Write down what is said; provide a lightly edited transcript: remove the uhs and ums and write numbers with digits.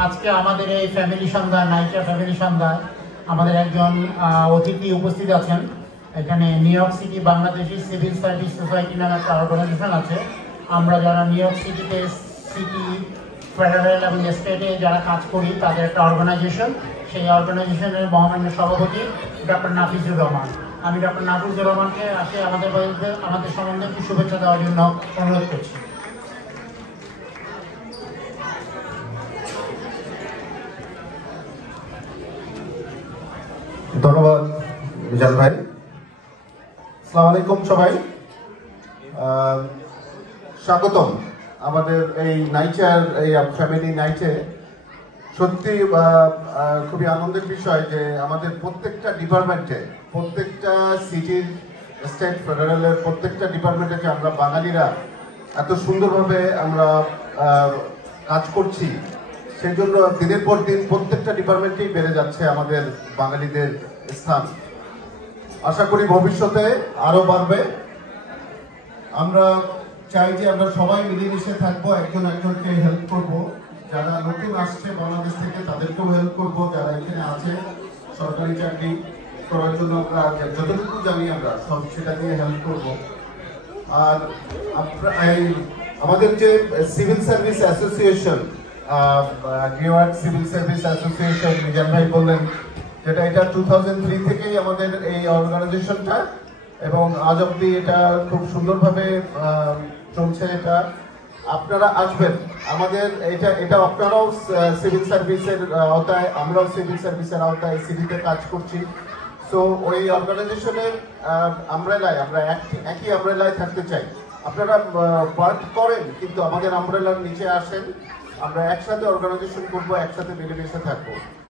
আজকে আমাদের এই ফ্যামিলি সন্ধ্যা, নাইচা ফ্যামিলি সন্ধ্যা, আমাদের একজন অতিথি উপস্থিত আছেন। এখানে new York city Bangladeshi civil service society নামে একটা অর্গানাইজেশন আছে। আমরা যারা নিউ ইয়র্ক সিটিতে, সিটি, ফেডারেল এবং স্টেটে যারা কাজ করি, তাদের একটা অর্গানাইজেশন। সেই অর্গানাইজেশনের মহামান্য সভাপতি ডক্টর নাফিজুর রহমান। আমি ডক্টর নাফিজুর রহমানকে আসে আমাদের সম্বন্ধে একটু শুভেচ্ছা দেওয়ার জন্য অনুরোধ করছি। ধন্যবাদ মিজান ভাই। আসসালামু আলাইকুম সবাই, স্বাগতম আমাদের এই নাইচার, এই ফ্যামিলি নাইটে। সত্যি খুবই আনন্দের বিষয় যে আমাদের প্রত্যেকটা ডিপার্টমেন্টে, প্রত্যেকটা সিটির, স্টেট, ফেডারেলের প্রত্যেকটা ডিপার্টমেন্টে যে আমরা বাঙালিরা এত সুন্দরভাবে আমরা কাজ করছি, সেই জন্য দিনের পর দিন প্রত্যেকটা ডিপার্টমেন্টেই বেড়ে যাচ্ছে আমাদের বাঙালিদের স্থান। আশা করি ভবিষ্যতে আরো বাড়বে। আমরা চাই যে আমরা সবাই মিলেমিশে থাকবো, একজন একজনকে হেল্প করব। যারা নতুন আসছে বাংলাদেশ থেকে তাদেরকেও হেল্প করব, যারা এখানে আছে সরকারি চাকরি করার জন্য আমরা যতটুকু জানি আমরা সব সেটা দিয়ে হেল্প করব। আর আমাদের যে সিভিল সার্ভিস অ্যাসোসিয়েশন, গ্রেওয়ার্ড সিভিল সার্ভিস অ্যাসোসিয়েশন, মিজান ভাই বললেন যেটা, এটা 2003 থেকেই আমাদের এই অর্গানাইজেশনটা, এবং আজ অব্দি এটা খুব সুন্দরভাবে চলছে। এটা আপনারা আসবেন আমাদের, এটা আপনারাও সিভিল সার্ভিসের আওতায়, আমরাও সিভিল সার্ভিসের আওতায় সিটিতে কাজ করছি। সো ওই অর্গানাইজেশনের আমব্রেলায় আমরা একই আমব্রেলায় থাকতে চাই। আপনারা ওয়ার্ক করেন কিন্তু আমাদের আমব্রেলার নিচে আসেন, আমরা একসাথে অর্গানাইজেশন করবো, একসাথে মিলেমিশে থাকবো।